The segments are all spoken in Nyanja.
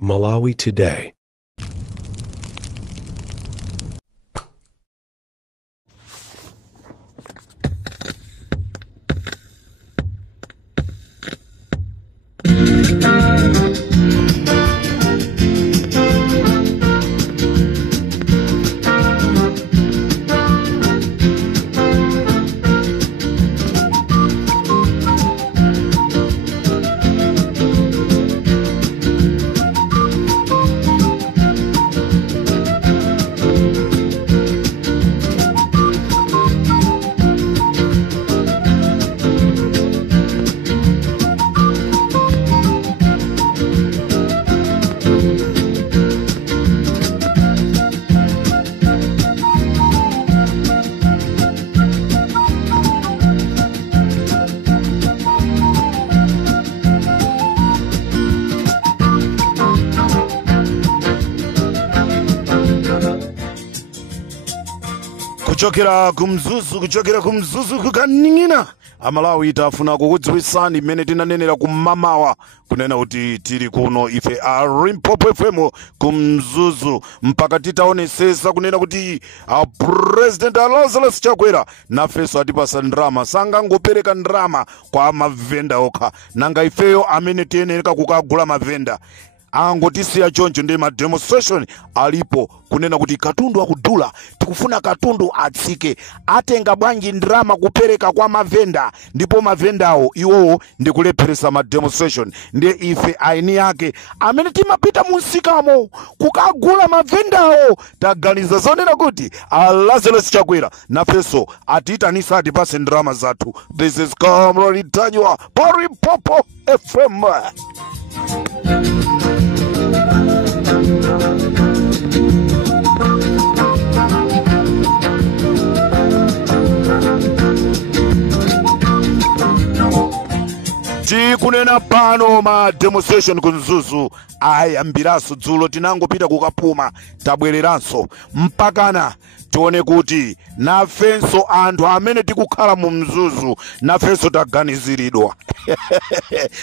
Malawi Today. kuchokera kumzuzu kukaning'ina amalawi itafuna kukudziwisani mmene tinanenera kumamawa kunena kuti tili kuno ife Limpopo FM kumzuzu mpaka titaonesesa kunena kuti President Lazarus Chakwera nafeso atipasa ndrama sangangopereka ndrama kwa mavenda okha nanga ifeyo amene tiyenereka kukagula mavenda angotisiya choncho ndi ma demonstration alipo kunena kuti katundu akudula tikufuna katundu atsike atenga bwanji ndrama kupereka kwa mavenda ndipo mavendawo iwowo ndi kulepheresa ma demonstration ndiye ife aini yake amene timapita munsikamo kukagula mavendawo taganiza zonena kuti Lazarus Chakwera nafeso atiyitanisa atipase ndrama zathu. This is Comrade Tanywa pa Limpopo FM. Tikunena pano ma demonstration kunzuzu ayambiraso dzulo tinangopita kukapuma tabwereranso mpakana tione kuti nafenso anthu amene tikukhala mu mzuzu nafenso taganiziridwa.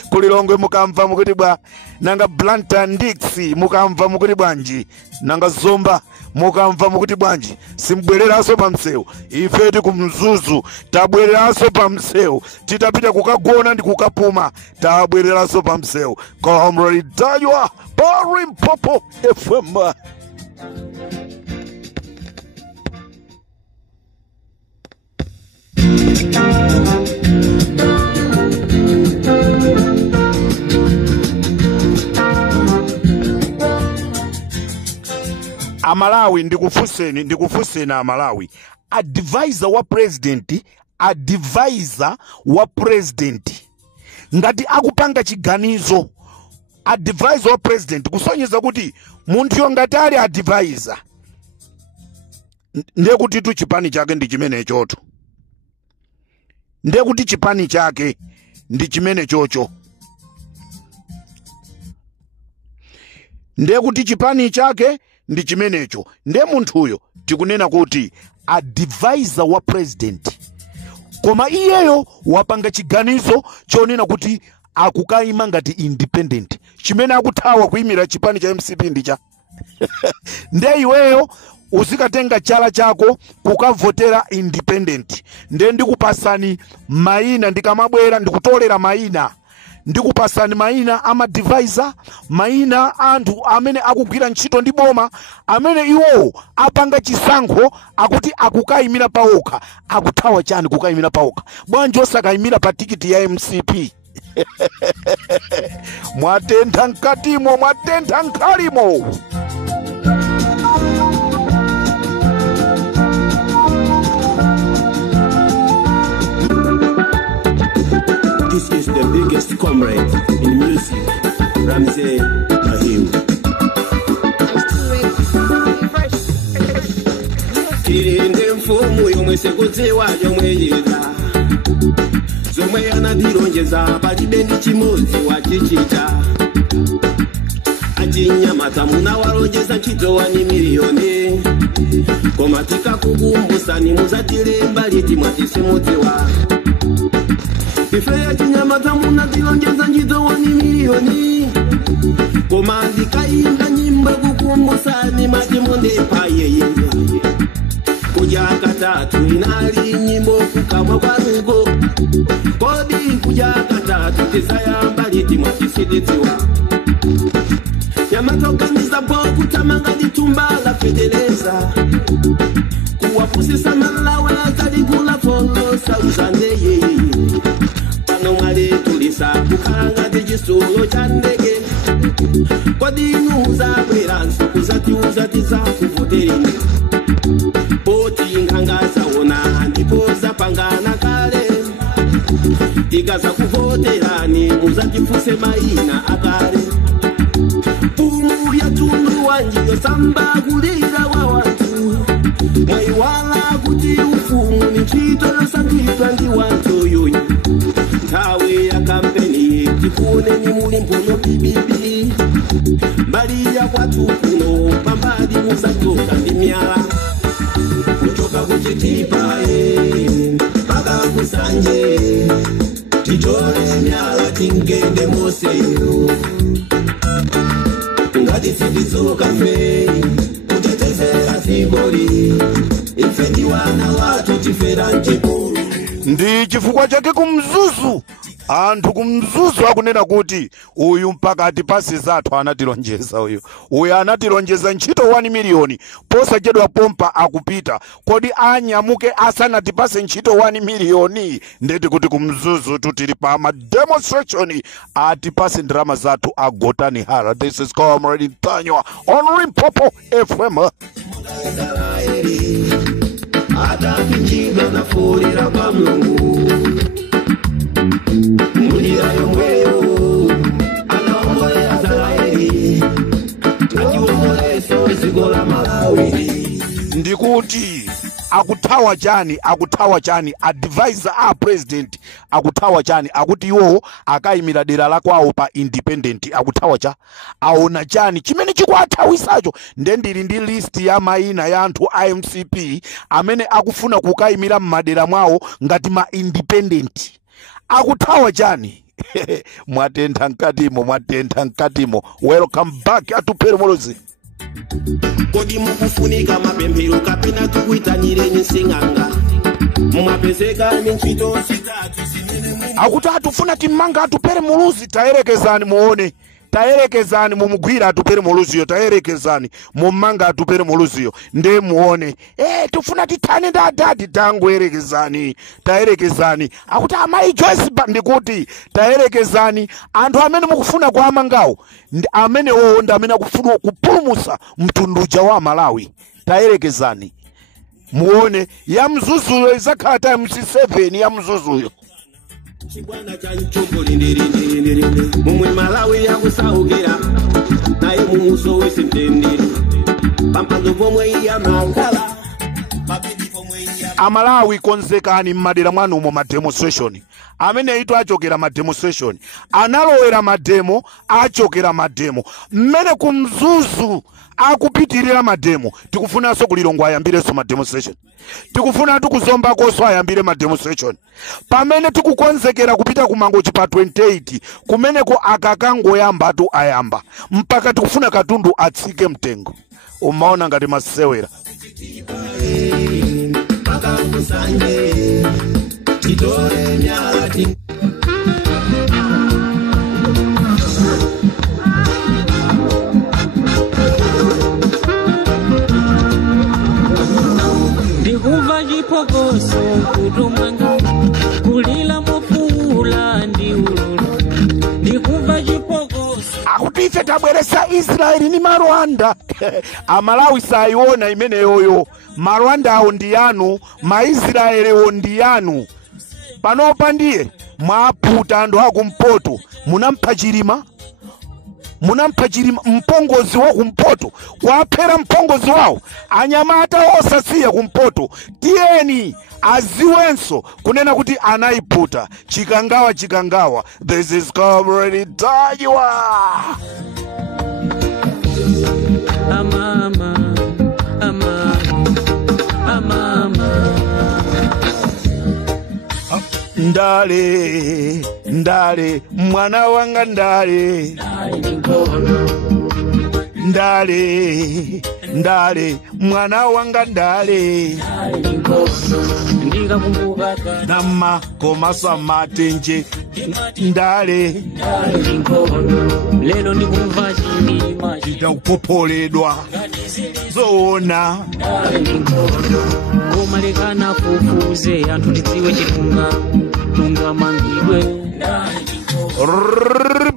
Kulilongwe mukamva mukuti bwa nanga Blantyre Dixie mukamva mukuti bwanji nanga Zomba mukamva mukuti bwanji simbwereraso pa msewu ife kumzuzu tabwereraso pa msewu titapita kukagona ndi kukapuma tabwereraso pa msewu. Comrade Tanywa pa Limpopo FM. Amalawi ndikufuseni Amalawi advisor wa president ngati akupanga chiganizo advisor wa president kusonyeza kuti munthu ngati ali advisor ndiye kuti tu chipani chake ndi chimene chocho ndiye kuti chipani chake ndi chimene chocho ndiye kuti chipani chake ndi chimenecho ndiye munthuyo tikunena kuti advisor wa president koma iyeyo wapanga chiganizo chonena kuti akukayima ngati independent chimene akuthawa kuyimira chipani cha MCP ndicha. Ndiye iweyo uzikatenga chala chako kukavotera independent ndiye ndikupasani maina ndikamabwera ndikutolera maina ndikupasani maina ama divisor maina anthu amene akugwira ntchito ndi boma amene iwo apanga chisankho akuti akukayimira pawokha akuthawa chani kukayimira pawokha bwanji osakayimira pa tikiti ya MCP. Mwatentha mkatimo mwatentha nkhalimo. This is the biggest comrade in music, Ramsey Mahim. Tirinde mfumu yomwe sekudziwa yomwe yida zomwe yanadilonjeza palibe ndi chimodzi wachichita achinyamata munawalonjeza ntchito wani miliyoni koma tikakukumbusani muzatilemba liti mwatisimudziwa ife achinyamata munadilonjeza ntchito wani miliyoni Komandi kaimba nyimbo kukumbusani majimunde paye kuja katatu inali nyimbo kukamwa kwa rugo kodi kuja katatu tisaya mbaliti mwakisiditiwa Yamatoganiza boku tamanga ditumbala fedeleza Kuwapusisa malawe ataligula folo sa uzandeye Pano mwale tulisa kukanga dijisulo chandege Kwa dinuza kweransu kuzati uzati za kuvoterini Poti nganga zaona ndipoza pangana kale Ikaza kuvoterani uzati fuse maina akare Pumu ya tundu wanjiyo samba kulira wa watu Mwaiwala kuti ufumu ni chito yo sanditwa ndi wanto yoyi Tawe ya kampeni kifune ni mulimpuno bibibi Mbali ya watu kuno pambadi musajoka ndi miala Kuchoka kuchitipa paka kusanje Tijore miala tingende moseyo Ngati sitizuka fe kutetezera sigori ifendiwa na watu tifera njikuru ndi chifukwa chake kumzuzu anthu kumzuzu akunena kuti uyu mpakati pasi zathu anatilonjeza uyu anatilonjeza ntchito 1 miliyoni posachedwa pompa akupita kodi anyamuke asanatipase ntchito 1 miliyoni ndeti kuti kumzuzu tutili pa ma demonstration atipase ndrama zathu agotani hara. This is Comrade Tanywa on Limpopo FM. Atakinjiga na furira kwa mlungu Mulira yomweyo Anaomboe ya Zaraeli Najiwomole so isigola Malawi Ndikuti akutawa chani advisor a president akutawa chani akuti iwo akayimira dera la kwawo pa independent akutawa cha aona chani chimene chikwathawisacho ndendili ndi list ya maina ya anthu a MCP amene akufuna kukayimira m'madera mwawo ngati ma independent akutawa chani mwatentha mkatimo welcome back atupere molozi Kodi mukufunika mapemphero kapena tukuitanire nisinganga Mwapezeka minchito sitatu sinene akuti atufuna timanga atupere muluzi tayerekezani muone tayerekezani mumugwira atupere muluziyo tayerekezani mumanga atupere muluziyo nde muone tufuna tithane nda adadi tangu tayerekezani akuti amayi Joyce ndikuti tayerekezani anthu amene mukufuna kwa amangawo amene wowo ndi amene akufuna kupulumusa mtunduja wa Malawi tayerekezani muone ya mzuzuyo izakhala ta MC7 ya mzuzuyo Chibwana chanchoko lindirinde Mumwe Malawi ya kusaugera Nae mumuso wese mtendere Pampando pomwe ya mankala Mabidi pomwe ya Amalawi konzekani mmadera mwanu mo ma demonstration amene ito achokera ma demonstration analowera mademo achokera mademo mmene kumzuzu akupitirira mademo tikufunanso kulilongwa ayambireso ma demonstration tikufuna tukuzomba koso ayambire ma demonstration pamene tikukonzekera kupita kumangochi pa 28 kumene ko akakango yamba atu ayamba mpaka tikufuna katundu atsike mtengo umaona ngati masewera Ndikuva chipokoso kutumanga kulila mofula ndi ululu ndikuva chipokoso akuti ife tabweresa Israeli ni Marwanda Amalawi sayiona imene yoyo Marwanda awo ndi yanu Maisraeli wo ndi yanu panopa ndiye mwaputa anthu akumpoto munampachirima mpongozi wa kumpoto kwaphera mpongozi wawo anyamata osasiya kumpoto tiyeni aziwenso kunena kuti anaiputa chikangawa. This is Comrade Tanywa. amama ndale ndale mwana wanga ndale ndale ndale mwana wanga ndale nama komasa matenje ndale lelo ndikumva chilima chitakupopoledwa zoona komalekana kufuze anthu ndidziwe chitunga tunga mangidwe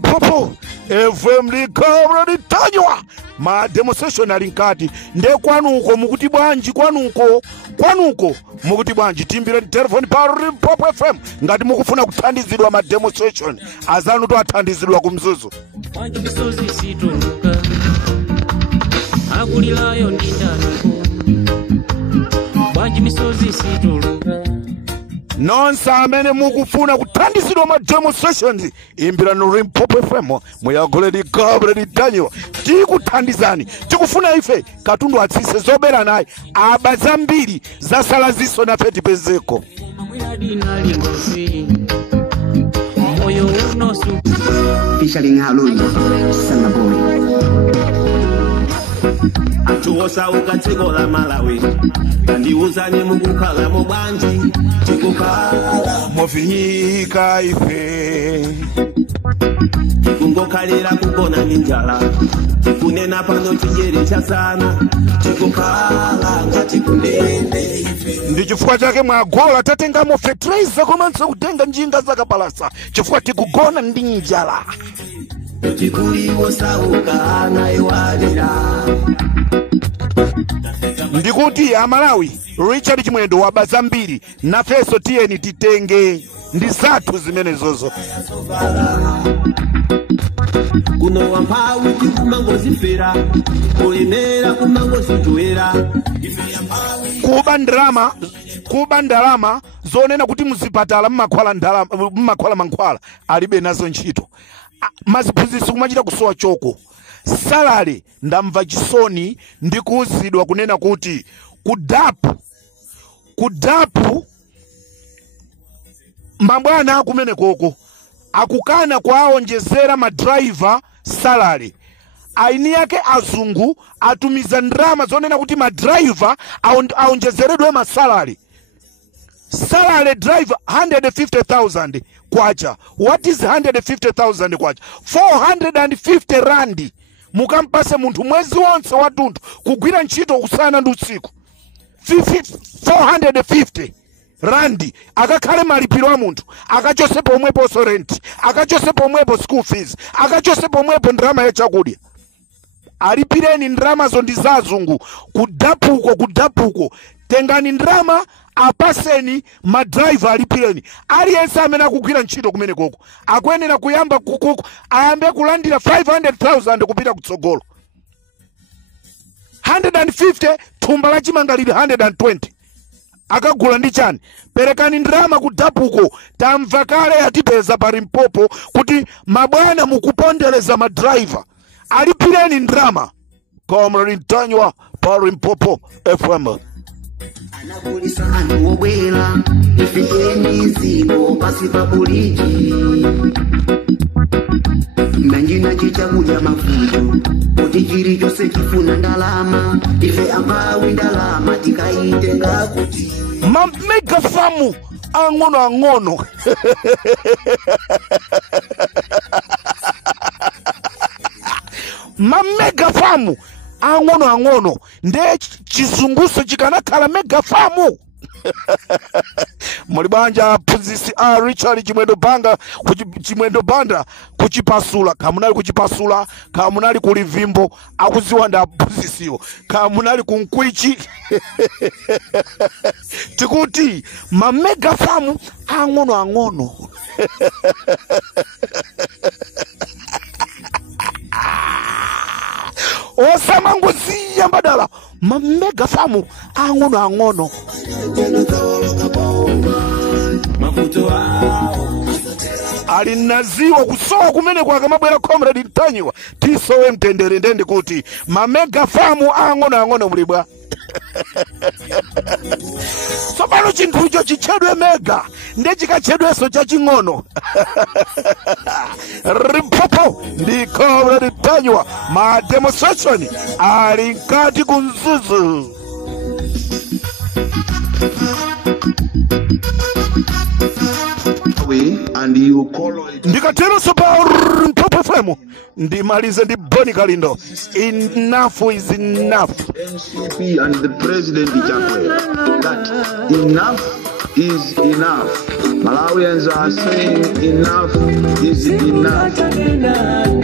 popo FM likabra litanywa ma demonstration ali nkati nde kwanuko mukuti bwanji kwanuko mukuti bwanji timbira telefoni pa Limpopo FM ngati mukufuna kuthandizidwa ma demonstration azanu to athandizidwa kumzuzu bwanji misozi situnga akulilayo ndindaniko bwanji misozi situnga nonse amene mukufuna kuthandizidwa ma demonstrations imbira no Limpopo FM muyagole likabra litanywa tikuthandizani tikufuna ife katundu atsise zobera naye aba zambiri zasala ziso na feti pezeko moyo unosu featuring Haluni Sanaboy atuosa ukatiko la Malawi kandiuzani mukukhala mubwanji tikukhala mofinyika ife tikungokhalira kugona ninjala tikunena pano chijeri cha sana tikukhala ngati kunene ife ndi chifukwa chake mwagola tatengamo fertilizer komanso kutenga njinga zakapalasa chifukwa tikugona ndi njala tikuliwo sauka naiwalira ndikuti Amalawi Richard Chimwendo wabaza mbiri nafeso tiyeni titenge ndi zathu zimenezozo kuno wampawi tikumangozifera kulemera kumangozitwera kuba ndalama zonena kuti muzipatala mmakhwala mankhwala alibe nazo ntchito maziphunzitsi kumachita kusowa choko salale ndamva chisoni ndi kuuzidwa kunena kuti kudapu mabwana akumene koko akukana kwaonjezera madriver salary aini yake azungu atumiza ndrama zonena kuti madriver aonjezeredwe masalary salary driver 150,000 kwacha. What is 150,000 kwacha? 450 randi mukampase muntu mwezi wonse watuntu kugwira ntchito usana ndi usiku. 450 randi akakhale malipiro a muntu akachose pomwepo rent, akachose pomwepo school fees, akachose pomwepo ndrama ya chakudya. Alipireni ndrama zo ndi zazungu kudapuko tengani ndrama apaseni madriver alipireni. Aliyense amene akugwira ntchito kumene koko akwenera kuyamba kukuku ayambe kulandira 500,000 kupita kutsogolo. 150 thumba la chimangaliro 120 akagula ndi chani. Perekani ndrama kudapuko. Tamva kale atipeza pa Limpopo kuti mabwana mukupondereza madriver alipireni ndrama. Komrani Tanywa pa Limpopo FM. Anakulisa anuobwela ifiyeni zibo basi pakuliji Menjina chichakuja mafuto Otijiri jose kifuna ndalama Ife ambawi ndalama tikaitenga kuti Mega famu angono Mega famu angono nde chizunguso chikanakhala mega famu. Mulibanja phunzisi Richard Chimwendo Banda kuchipasula kamunali kuchipasula kamunali kulivimbo akuziwa nda phunzisiwo kamunali kunkwichi tikuti mega famu angono osamangoziya mbadala mega famu angono alinaziwa kusowa kumene kwa kamabwera Comrade Tanywa tisowe mtendere ndende kuti mega famu angono mulibwa Tsopano chinthucho chitchedwe mega ndiye chikatchedwenso chaching'ono. Limpopo ndi Comrade Tanywa, ma demonstration ali nkati ku Mzuzu. And you call it Ndikatero sopa Limpopo FM ndimalize ndi Boni Kalindo. Enough is enough. NCP and the president Chakwe that enough is enough. Malawians are saying enough is enough.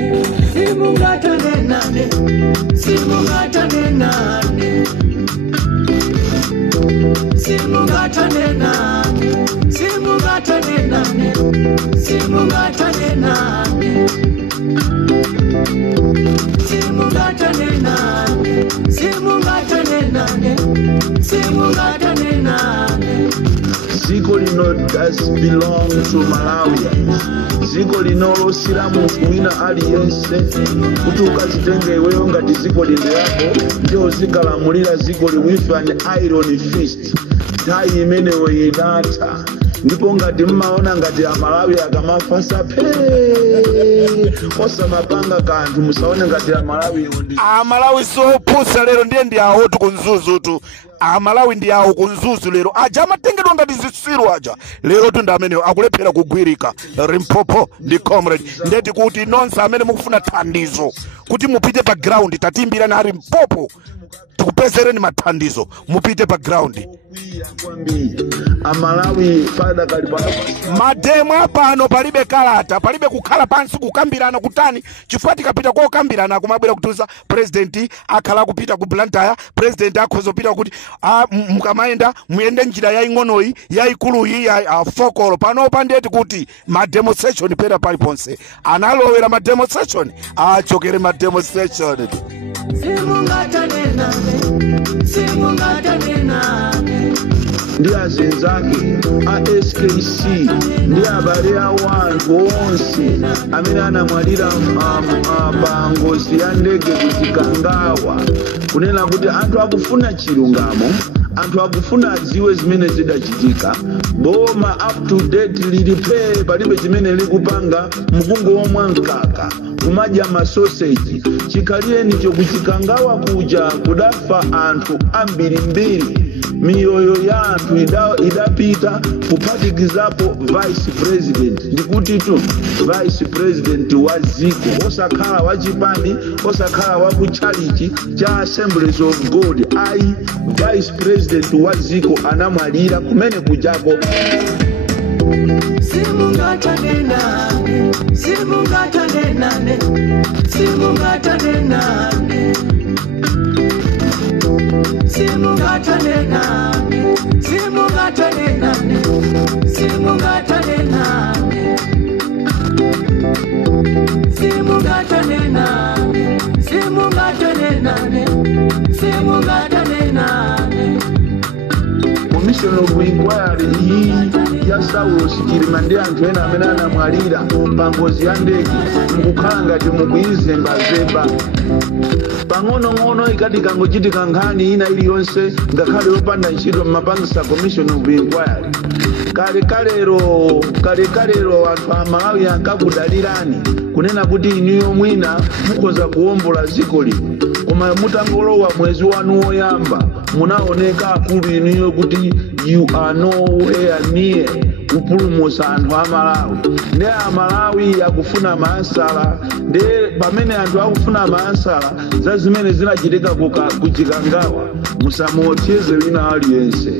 Ziko lino does belong to Malawi. Ziko lino losira muntu wina aliyense kuti ukazitenge iweyo ngati ziko lino yako ndio zikalamulira ziko li with an iron fist. Nthawi imeneyo inatha ndipo ngati mmaona ngati Amalawi akamafasa osamapanga kanthu musaone ngati Amalawi Amalawi sopusa lero ndiye ndi awo tu ku Mzuzu tu. Amalawi ndi awo ku Mzuzu lero aja amatengedwa ngati zisiru aja lero tu ndi ameneyo akulephera kugwirika. Limpopo ndi Comrade ndeti kuti nonse amene mukufuna thandizo kuti mupite pa ground tatimbira na Limpopo tikupezereni mathandizo mupite pa ground. Amalawi fada kalipa mademo apano palibe kalata palibe kukhala pansi kukambirana kutani chifukwa tikapita kokambirana kumabwera kutuza president akhala kupita ku Blantyre president akhoza kupita kuti mukamaenda muyende njira yaing'onoyi yaikuluyi ya fokolo pano pandeti kuti ma demonstration pera paliponse analowera ma demonstration achokere ma demonstration. ndi azinzake a SKC ndi abale awantu onse amene anamwalira pa ngozi ya ndege kuchikangawa kunena kuti anthu akufuna chilungamo anthu akufuna adziwe zimene zidachitika boma up to date lilipe palibe chimene likupanga mkungu womwe mkaka kumadya masoseji chikaliyeni chokuchikangawa kuja kudafa anthu ambirimbiri miyoyo ya anthu idapita kuphatikizapo vice president ndikuti tu vice president wa ziko osakhala wa chipani osakhala wa kuchalichi cha Assemblies of God ai vice president wa ziko anamwalira kumene kujako. Commission of Inquiry hii ya Saulo Chilima ndi anthu ena amene anamwalira pa ngozi ya ndege mukukhala ngati mukuyizembazemba pang'ono ikati kangochitika nkhani ina iliyonse ngakhale yopanda ntchito mmapangisa Commission of Inquiry. Kalero anthu Amalawi ankakudalirani kunena kuti inuyo mwina mukhoza kuwombola ziko lino koma mutangolowa mwezi wanu woyamba munaoneka akulu inuyo kuti you are nowhere near kupulumutsa anthu Amalawi. Ndi Amalawi akufuna maansala ndi pamene anthu akufuna maansala za zimene zinachitika kuchikangawa musamuopseze wina aliyense.